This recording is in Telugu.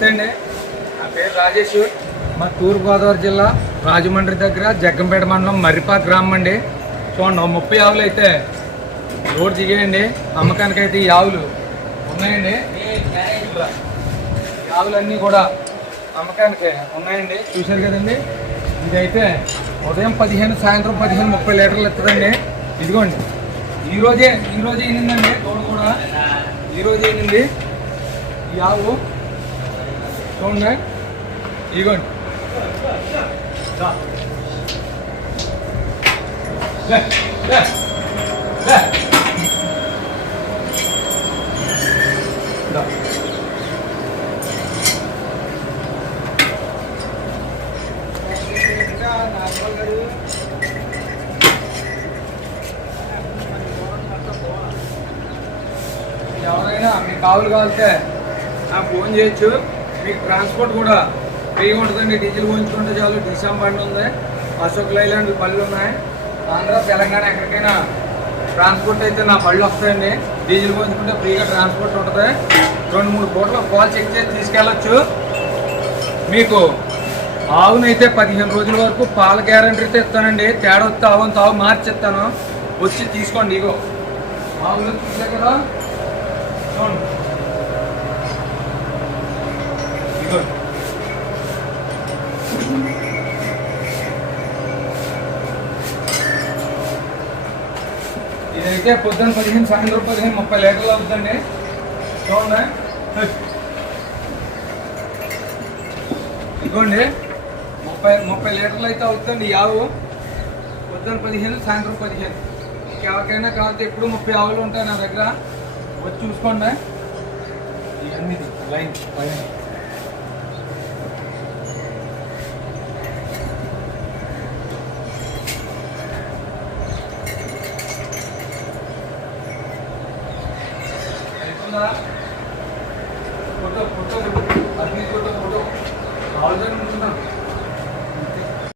నమస్తే అండి నా పేరు రాజేష్ మా తూర్పుగోదావరి జిల్లా రాజమండ్రి దగ్గర జగ్గంపేట మండలం మర్రిపాక గ్రామం అండి చూడండి ముప్పై ఆవులు అయితే రోడ్ దిగేయండి అమ్మకానికి అయితే ఈ ఆవులు ఉన్నాయండి ఆవులన్నీ కూడా అమ్మకానికి ఉన్నాయండి చూశారు కదండి ఇదైతే ఉదయం పదిహేను సాయంత్రం పదిహేను ముప్పై లీటర్లు ఇస్తుందండి ఇదిగోండి ఈరోజే ఈరోజు ఎన్నిందండి తోడు కూడా ఈరోజు ఏంటండి ఈ ఆవు చూడండి ఇదిగోండి దా. లే, లే, లే. దా. ఇంకా నార్మల్ గారు ఎవరైనా మీకు కావులు కావాలితే నాకు ఫోన్ చేయొచ్చు మీకు ట్రాన్స్పోర్ట్ కూడా ఫ్రీ ఉంటుందండి డీజిల్ పోయించుకుంటే చాలు డిషాం బండి ఉంది అశోక్ లైలాండ్ పళ్ళు ఉన్నాయి ఆంధ్ర తెలంగాణ ఎక్కడికైనా ట్రాన్స్పోర్ట్ అయితే నా పళ్ళు వస్తాయండి డీజిల్ పోయించుకుంటే ఫ్రీగా ట్రాన్స్పోర్ట్ ఉంటుంది రెండు మూడు కోట్ల కాల్ చెక్ చేసి తీసుకెళ్ళచ్చు మీకు ఆవునైతే పదిహేను రోజుల వరకు పాల గ్యారంటీతో ఇస్తానండి తేడా వస్తే ఆవును తావు మార్చిస్తాను వచ్చి తీసుకోండి ఇగో ఆవులు చూసా కదా చూడండి ఇదైతే పొద్దున్న పదిహేను సాయంత్రం పదిహేను ముప్పై లీటర్లు అవుతుందండి చూడండి ఇదిగోండి ముప్పై ముప్పై లీటర్లు అయితే అవుతుందండి ఆవు పొద్దున్న పదిహేను సాయంత్రం పదిహేను మీకు ఎవరికైనా కావాలంటే ఎప్పుడు ముప్పై ఆవులు ఉంటాయి నా దగ్గర వచ్చి చూసుకోండి ఎనిమిది లైన్ పైన ఫోటో ఫోటో అగ్ని ఫోటో ఫోటో థౌజండ్